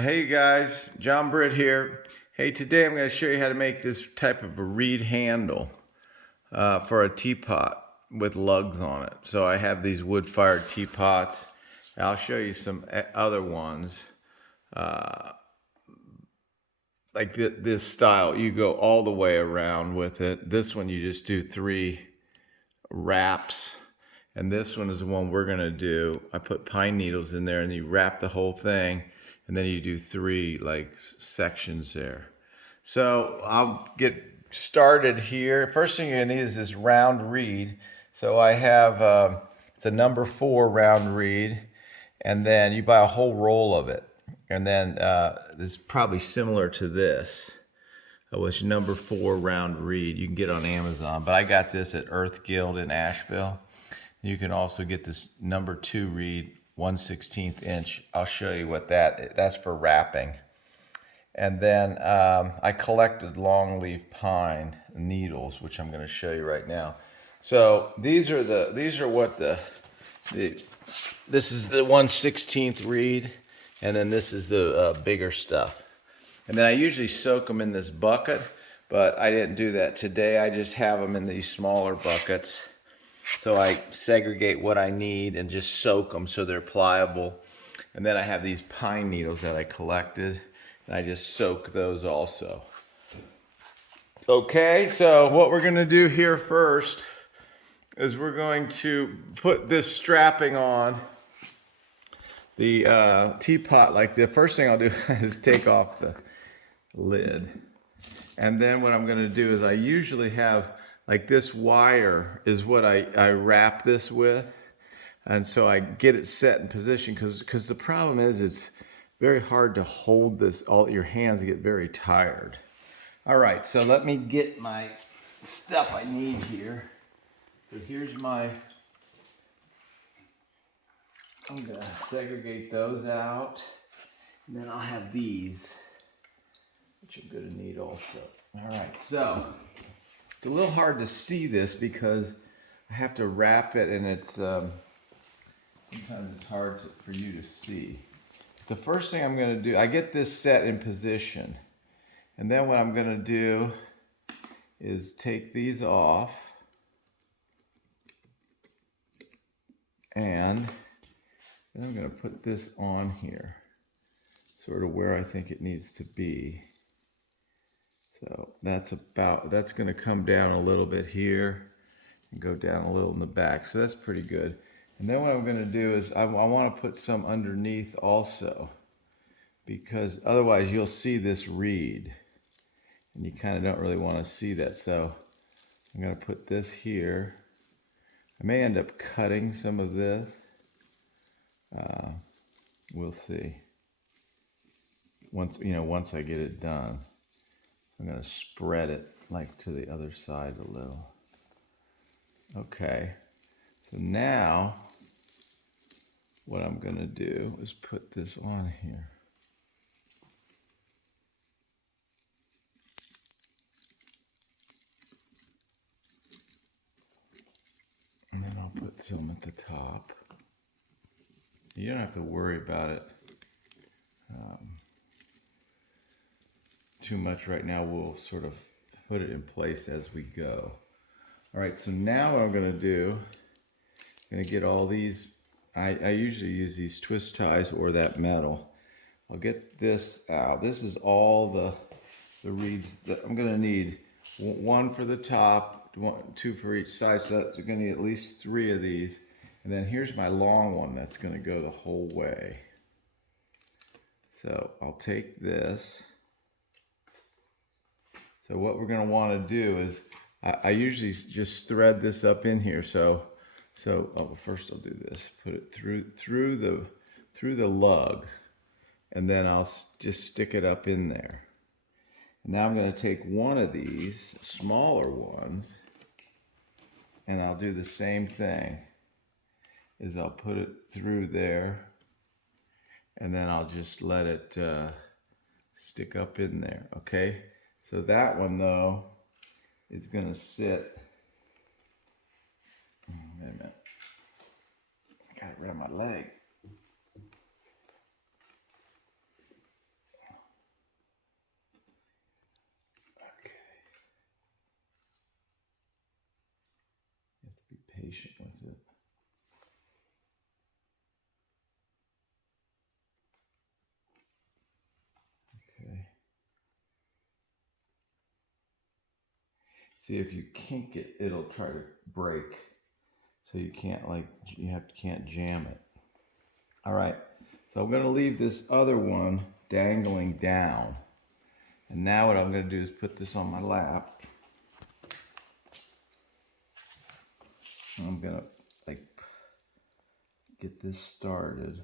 Hey guys, John Britt here. Hey, today I'm going to show you how to make this type of a reed handle for a teapot with lugs on it. So I have these wood-fired teapots. I'll show you some other ones. Like this style, you go all the way around with it. This one you just do 3 wraps. And this one is the one we're going to do. I put pine needles in there and you wrap the whole thing. And then you do 3 like sections there. So I'll get started here. First thing you're gonna need is this round reed. So I have, it's a number 4 round reed. And then you buy a whole roll of it. And then this is probably similar to this, which number 4 round reed. You can get on Amazon, but I got this at Earth Guild in Asheville. You can also get this number 2 reed, 1/16 inch. I'll show you what that's for wrapping. And then I collected longleaf pine needles, which I'm going to show you right now. So these are what this is the 1/16 reed, and then this is the bigger stuff. And then I usually soak them in this bucket, but I didn't do that today. I just have them in these smaller buckets. So I segregate what I need and just soak them so they're pliable. And then I have these pine needles that I collected, and I just soak those also. Okay, so what we're gonna do here first is we're going to put this strapping on the teapot. Like the first thing I'll do is take off the lid. And then what I'm gonna do is I usually have like this wire is what I wrap this with. And so I get it set in position because the problem is it's very hard to hold this. All your hands get very tired. All right, so let me get my stuff I need here. So here's I'm gonna segregate those out. And then I'll have these, which I'm gonna need also. All right, so it's a little hard to see this because I have to wrap it, and it's sometimes it's hard for you to see. The first thing I'm going to do, I get this set in position, and then what I'm going to do is take these off, and then I'm going to put this on here, sort of where I think it needs to be. So that's going to come down a little bit here and go down a little in the back. So that's pretty good. And then what I'm going to do is I want to put some underneath also, because otherwise you'll see this reed and you kind of don't really want to see that. So I'm going to put this here. I may end up cutting some of this. We'll see. Once I get it done. I'm going to spread it like to the other side a little. Okay, so now what I'm going to do is put this on here. And then I'll put some at the top. You don't have to worry about it too much right now. We'll sort of put it in place as we go. All right, so now what I'm going to do, I'm going to get all these. I usually use these twist ties or that metal. I'll get this out. This is all the reeds that I'm going to need. 1 for the top, 2 for each side. So that's going to need at least 3 of these. And then here's my long one that's going to go the whole way. So I'll take this. So what we're going to want to do is, I usually just thread this up in here. So first I'll do this. Put it through the lug, and then I'll just stick it up in there. And now I'm going to take one of these smaller ones, and I'll do the same thing. Is I'll put it through there, and then I'll just let it stick up in there. Okay. So that one, though, is going to sit. Wait a minute. I got it around my leg. patient with it. Okay. See, if you kink it, it'll try to break. So you can't can't jam it. All right, so I'm gonna leave this other one dangling down. And now what I'm gonna do is put this on my lap. I'm gonna like get this started.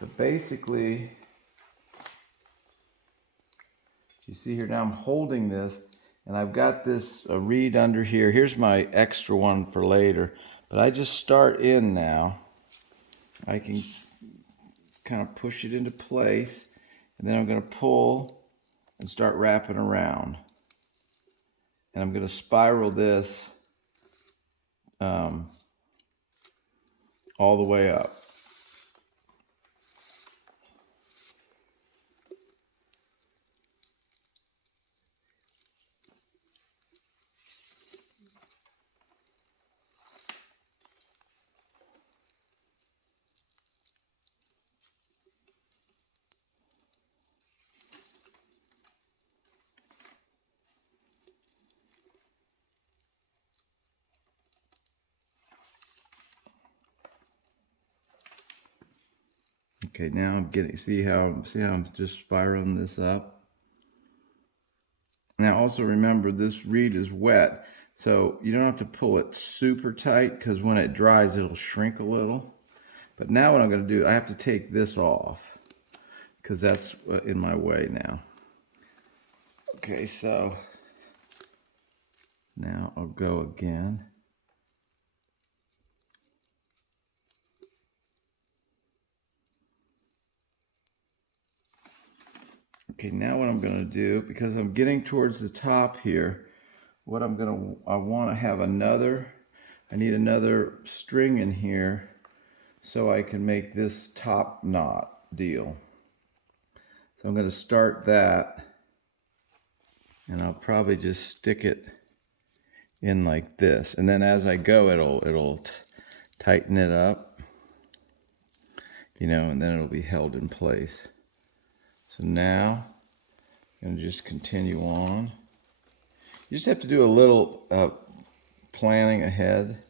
But basically, you see here now I'm holding this and I've got this reed under here. Here's my extra one for later. But I just start in now. I can kind of push it into place and then I'm going to pull and start wrapping around. And I'm going to spiral this all the way up. Okay, now I'm getting, see how I'm just spiraling this up. Now also remember this reed is wet, so you don't have to pull it super tight because when it dries it'll shrink a little. But now what I'm going to do, I have to take this off because that's in my way now. Okay, so now I'll go again. Okay, now what I'm going to do, because I'm getting towards the top here, what I want to have I need another string in here so I can make this top knot deal. So I'm going to start that, and I'll probably just stick it in like this, and then as I go it'll tighten it up, you know, and then it'll be held in place. So now I'm going to just continue on. You just have to do a little planning ahead.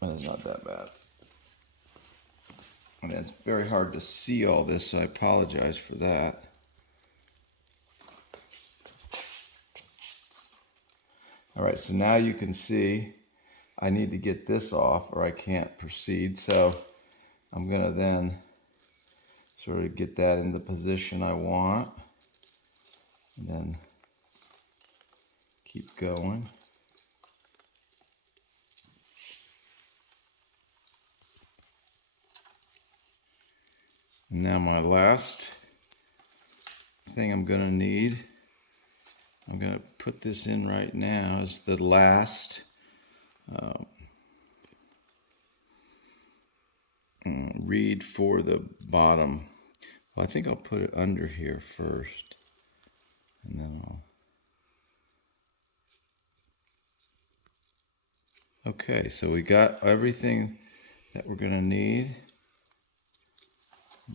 Well, it's not that bad. And it's very hard to see all this, so I apologize for that. All right, so now you can see I need to get this off or I can't proceed. So I'm going to then sort of get that in the position I want. And then keep going. And now my last thing I'm going to need, I'm going to put this in right now, is the last reed for the bottom. Well, I think I'll put it under here first, and then okay, so we got everything that we're going to need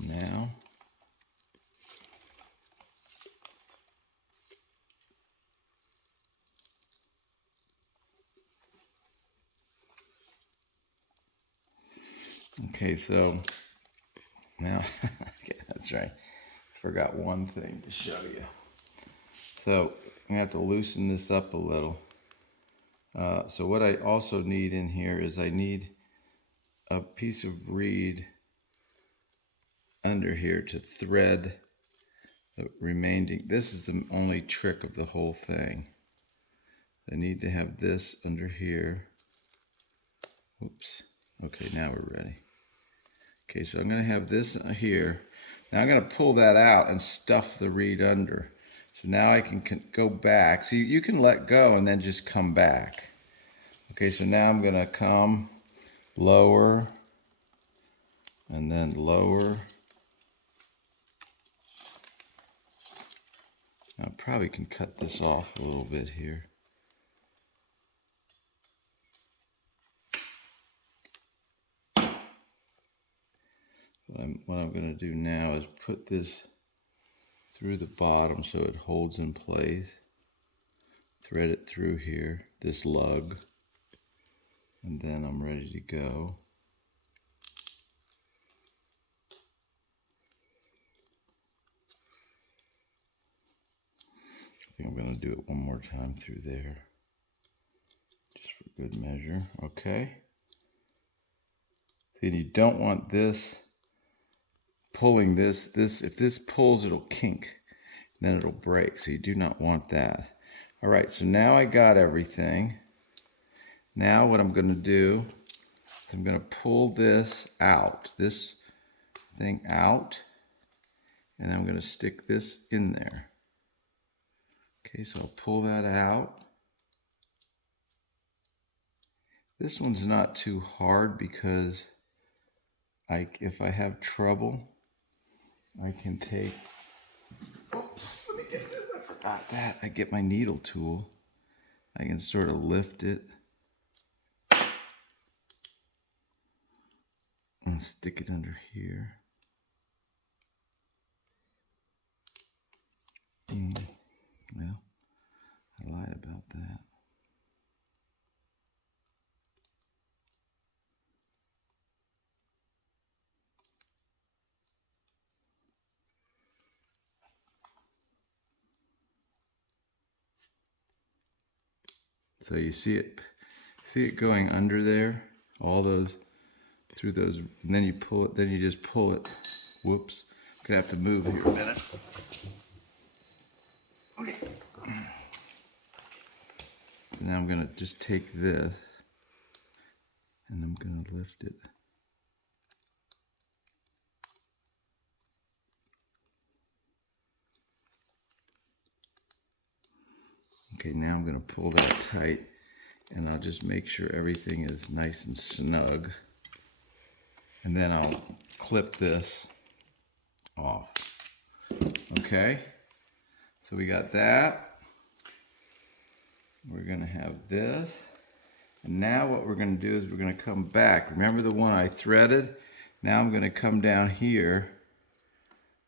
now. Okay, so now, okay, that's right. Forgot one thing to show you. So I'm going to have to loosen this up a little. So what I also need in here is I need a piece of reed under here to thread the remaining. This is the only trick of the whole thing. I need to have this under here. Oops. Okay, now we're ready. Okay, so I'm going to have this here. Now I'm going to pull that out and stuff the reed under. So now I can go back. See, you can let go and then just come back. Okay, so now I'm going to come lower and then lower. I probably can cut this off a little bit here. What I'm going to do now is put this through the bottom so it holds in place. Thread it through here, this lug, and then I'm ready to go. I think I'm going to do it one more time through there, just for good measure. Okay. Then you don't want this pulling this. If this pulls, it'll kink, then it'll break. So you do not want that. All right, so now I got everything. Now what I'm going to do is I'm going to pull this out, this thing out, and I'm going to stick this in there. Okay, so I'll pull that out. This one's not too hard because if I have trouble, I can take, oops, let me get this, I forgot that. I get my needle tool. I can sort of lift it and stick it under here. Well, I lied about that. So you see it going under there, all those, through those, and then you pull it, then you just pull it. Whoops, I'm gonna have to move here a minute. Okay. Now I'm gonna just take this, and I'm gonna lift it. Okay, now I'm gonna pull that tight, and I'll just make sure everything is nice and snug. And then I'll clip this off. Okay, so we got that. We're gonna have this. And now what we're gonna do is we're gonna come back. Remember the one I threaded? Now I'm gonna come down here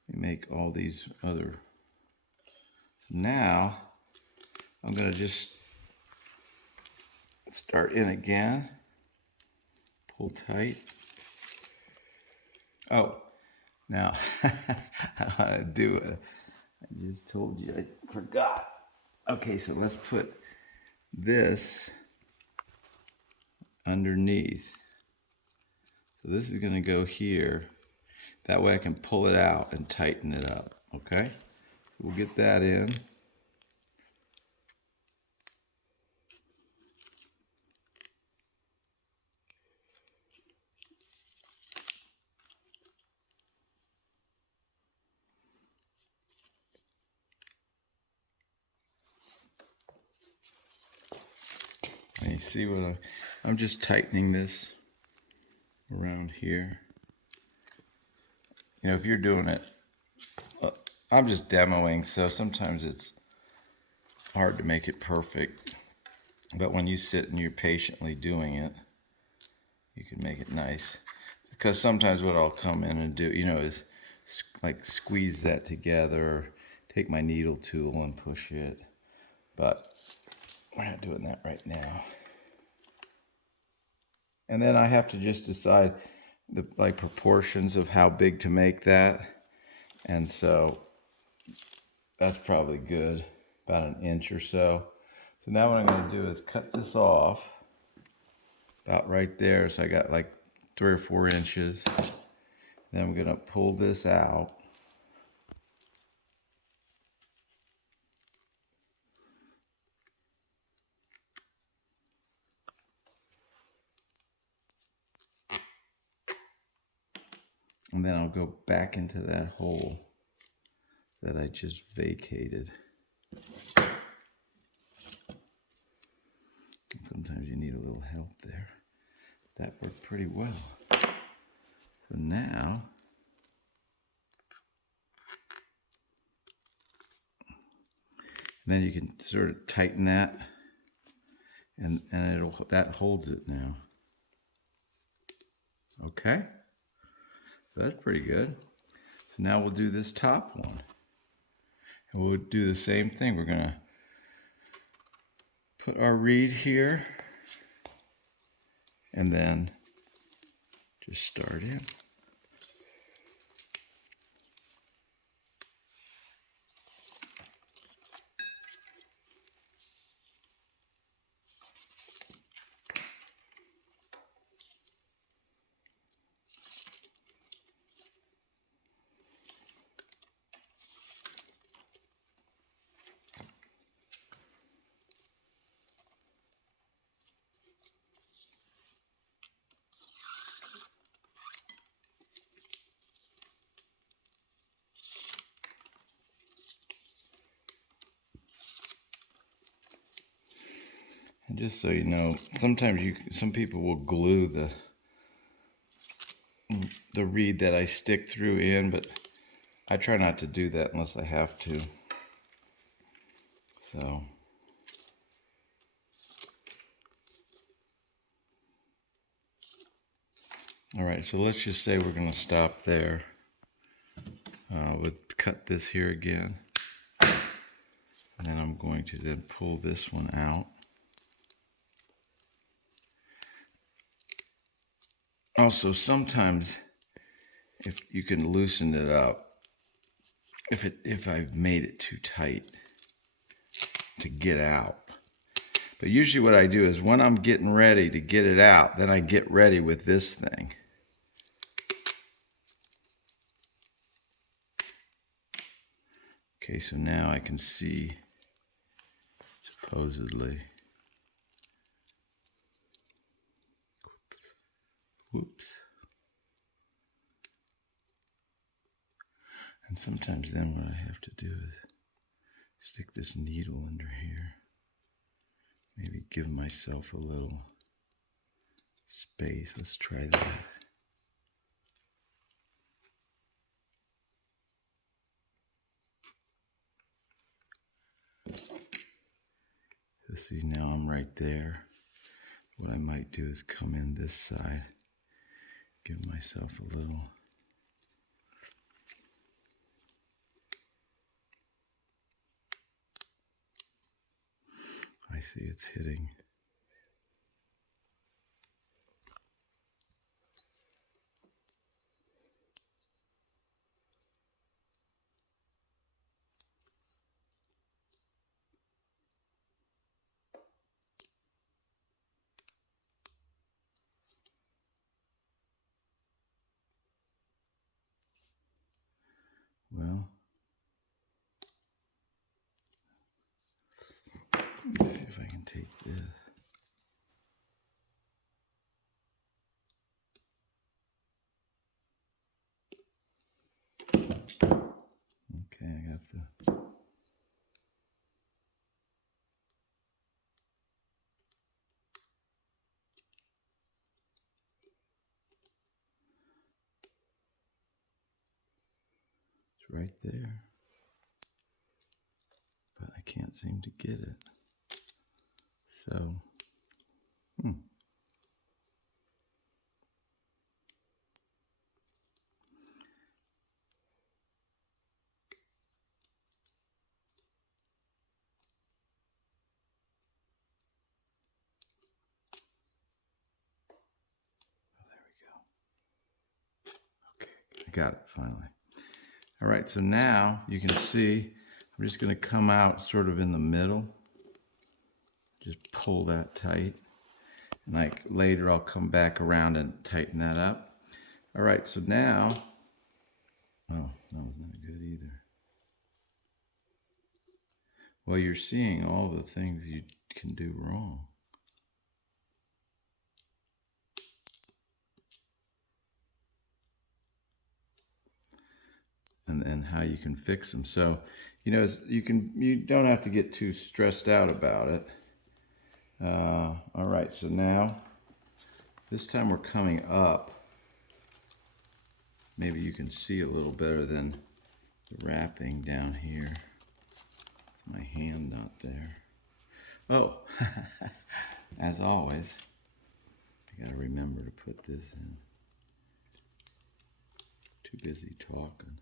and make all these other. Now I'm gonna just start in again. Pull tight. Oh, now how to do it. I just told you, I forgot. Okay, so let's put this underneath. So this is gonna go here. That way I can pull it out and tighten it up, okay? We'll get that in. And you see what I'm just tightening this around here. You know, if you're doing it, I'm just demoing, so sometimes it's hard to make it perfect. But when you sit and you're patiently doing it, you can make it nice. Because sometimes what I'll come in and do, you know, is like squeeze that together, take my needle tool and push it. But we're not doing that right now. And then I have to just decide the proportions of how big to make that. And so that's probably good, about 1 inch or so. So now what I'm gonna do is cut this off about right there. So I got like 3 or 4 inches. Then I'm gonna pull this out. And then I'll go back into that hole that I just vacated. Sometimes you need a little help there. That worked pretty well. So now, then you can sort of tighten that, and that holds it now. Okay? So that's pretty good. So now we'll do this top one. And we'll do the same thing. We're going to put our reed here and then just start in. And just so you know, sometimes some people will glue the reed that I stick through in, but I try not to do that unless I have to. So all right, so let's just say we're going to stop there. We'll cut this here again. And then I'm going to then pull this one out. Also, sometimes if you can loosen it up, if I've made it too tight to get out. But usually what I do is when I'm getting ready to get it out, then I get ready with this thing. Okay, so now I can see, supposedly, whoops. And sometimes then what I have to do is stick this needle under here. Maybe give myself a little space. Let's try that. So see, now I'm right there. What I might do is come in this side, give myself a little. I see it's hitting. Well, let's see if I can take this. Okay, I got the... It's right there. But I can't seem to get it. So, I got it finally. All right, so now you can see I'm just going to come out sort of in the middle. Just pull that tight. And like later I'll come back around and tighten that up. All right, so now, oh, that was not good either. Well, you're seeing all the things you can do wrong. And how you can fix them. So, you know, you don't have to get too stressed out about it. All right, so now this time we're coming up. Maybe you can see a little better than the wrapping down here. My hand not there. Oh, as always, I gotta remember to put this in. Too busy talking.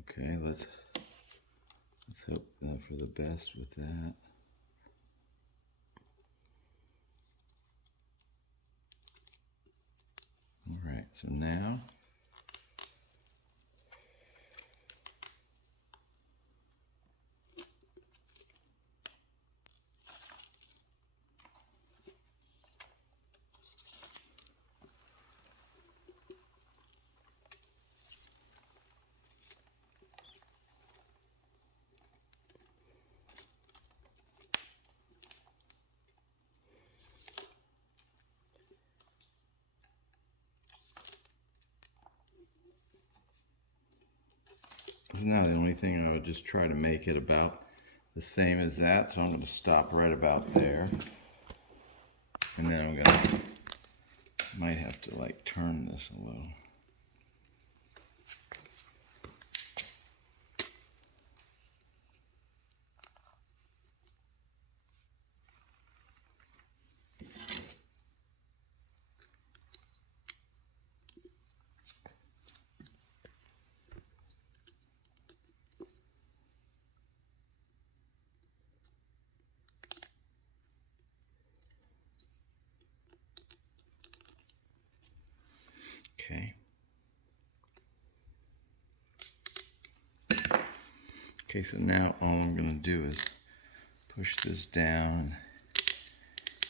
Okay, let's hope for the best with that. All right, so now the only thing. I would just try to make it about the same as that, so I'm going to stop right about there, and then I'm going to might have to like turn this a little. Okay. Okay, so now all I'm going to do is push this down,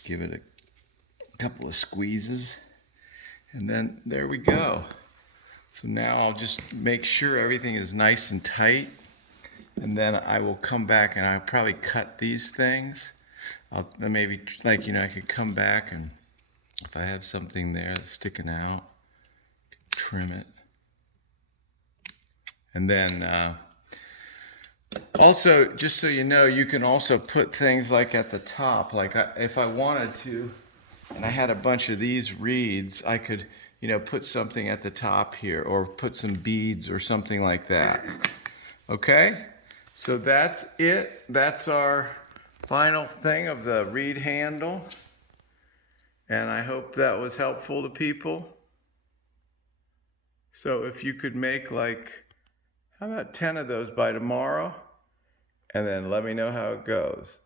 give it a couple of squeezes, and then there we go. So now I'll just make sure everything is nice and tight, and then I will come back and I'll probably cut these things. I'll maybe, like, I could come back, and if I have something there that's sticking out, trim it. And then also, just so you know, you can also put things like at the top, like if I wanted to, and I had a bunch of these reeds, I could, put something at the top here, or put some beads or something like that. Okay? So that's it. That's our final thing of the reed handle. And I hope that was helpful to people. So if you could make like, how about 10 of those by tomorrow? And then let me know how it goes.